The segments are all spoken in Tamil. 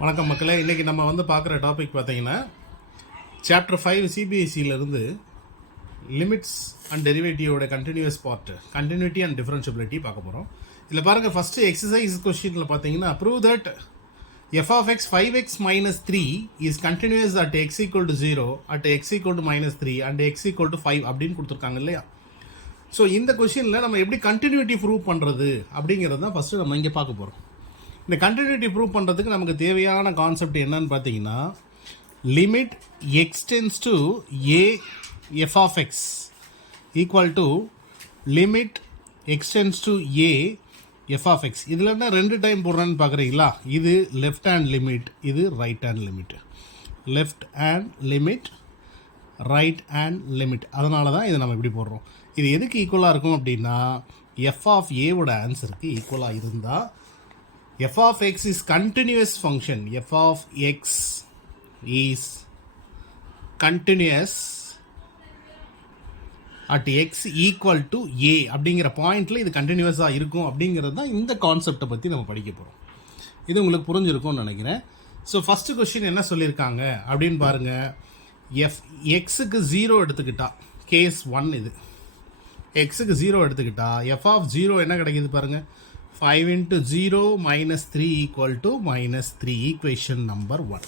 வணக்கம் மக்களே. இன்றைக்கி நம்ம பார்க்குற டாபிக் பார்த்தீங்கன்னா சாப்டர் 5 சிபிஎஸ்சியிலேருந்து லிமிட்ஸ் அண்ட் டெரிவேட்டிவோட continuous part, continuity and differentiability பார்க்க போகிறோம். இதில் பாருங்கள், ஃபஸ்ட்டு எக்ஸசைஸ் கொஸ்டினில் பார்த்தீங்கன்னா prove that f of x 5x minus 3 is continuous at x equal to 0, at x equal to minus 3 and x equal to 5 அப்படின்னு கொடுத்துருக்காங்க இல்லையா? ஸோ இந்த கொஸ்டினில் நம்ம எப்படி கண்டினியூட்டி ப்ரூவ் பண்ணுறது அப்படிங்கிறது தான் ஃபஸ்ட்டு நம்ம இங்கே பார்க்க போகிறோம். இந்த கண்டினியூட்டி ப்ரூவ் பண்ணுறதுக்கு நமக்கு தேவையான கான்செப்ட் என்னன்னு பார்த்தீங்கன்னா, limit x tends to a f of x equal to limit x tends to a f of x. இதில் என்ன ரெண்டு டைம் போடுறேன்னு பார்க்குறீங்களா? இது லெஃப்ட் ஹேண்ட் லிமிட், இது right hand limit. Left hand limit, right hand limit. அதனால தான் இதை நம்ம இப்படி போடுறோம். இது எதுக்கு ஈக்குவலாக இருக்கும் அப்படின்னா, எஃப் ஆஃப் ஏவோட ஆன்சருக்கு ஈக்குவலாக இருந்தால் f of x is continuous function. f of x is continuous at x equal to a அப்படிங்கிற பாயிண்டில் இது கண்டினியூஸாக இருக்கும் அப்படிங்கிறது தான் இந்த கான்செப்டை பற்றி நம்ம படிக்க போகிறோம். இது உங்களுக்கு புரிஞ்சிருக்கும்னு நினைக்கிறேன். ஸோ ஃபஸ்ட்டு கொஸ்டின் என்ன சொல்லியிருக்காங்க அப்படின்னு பாருங்கள். எக்ஸுக்கு 0 எடுத்துக்கிட்டா, கேஸ் 1 இது. எக்ஸுக்கு 0 எடுத்துக்கிட்டா f of 0 என்ன கிடைக்கிது பாருங்கள். 5 into 0 minus 3 equal to minus 3, equation number 1.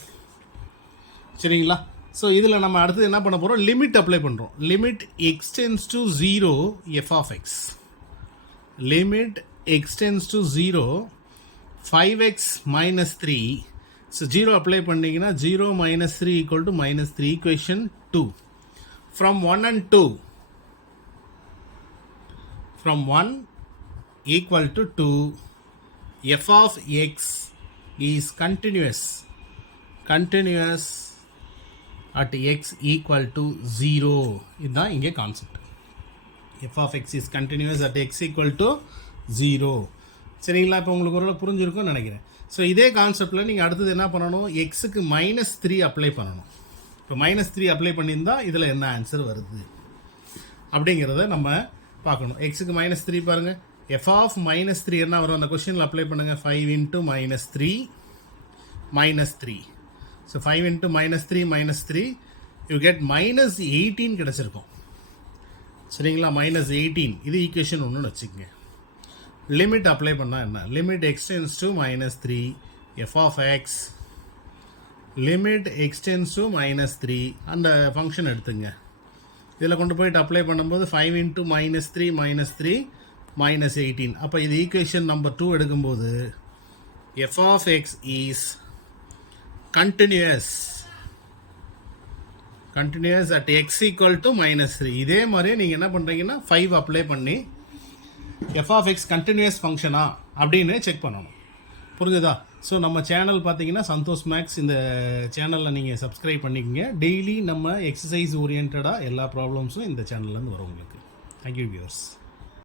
சரிங்களா? ஸோ இதில் நம்ம அடுத்து என்ன பண்ண போகிறோம், லிமிட் அப்ளை பண்ணுறோம். Limit x tends to 0 f of x. Limit x tends to 0 5x minus 3. So 0 apply பண்ணிங்கன்னா 0 minus 3 equal to minus 3, equation 2. From 1 and 2. From 1 equal to 2, f of x is continuous at x equal to 0. இதுதான் இங்கே concept. f of x is continuous at x equal to 0. சரிங்களா? இப்போ உங்களுக்கு ஒரு புரிஞ்சிருக்கும்னு நினைக்கிறேன். ஸோ இதே கான்செப்டில் நீங்கள் அடுத்தது என்ன பண்ணணும், எக்ஸுக்கு -3 அப்ளை பண்ணணும். இப்போ -3 அப்ளை பண்ணியிருந்தால் இதில் என்ன ஆன்சர் வருது அப்படிங்கிறத நம்ம பார்க்கணும். எக்ஸுக்கு -3 பாருங்கள். f of -3 என்ன வரும் அந்த கொஸ்டினில் அப்ளை பண்ணுங்கள். 5 into -3 minus 3. So 5 into -3 minus 3 you get -18 கிடச்சிருக்கும். சரிங்களா? -18 இது ஈக்குவேஷன் ஒன்றுன்னு வச்சுக்கோங்க. லிமிட் அப்ளை பண்ணால் என்ன, limit x tends to -3 f of x, limit x tends to -3 அந்த ஃபங்க்ஷன் எடுத்துங்க. இதில் கொண்டு போயிட்டு அப்ளை பண்ணும்போது 5 into -3 minus 3 -18. அப்போ இது ஈக்குவேஷன் நம்பர் 2 எடுக்கும்போது f of x is continuous at x equal to -3. இதே மாதிரியே நீங்கள் என்ன பண்ணுறீங்கன்னா 5 அப்ளை பண்ணி f of x கண்டினியூஸ் ஃபங்க்ஷனா அப்படின்னு செக் பண்ணணும். புரிஞ்சுதா? ஸோ நம்ம சேனல் பார்த்தீங்கன்னா சந்தோஷ் மேக்ஸ், இந்த சேனலில் நீங்கள் சப்ஸ்கிரைப் பண்ணிக்கோங்க. டெய்லி நம்ம எக்ஸசைஸ் ஓரியன்டாக எல்லா ப்ராப்ளம்ஸும் இந்த சேனல்லேருந்து வரும் உங்களுக்கு. Thank you viewers.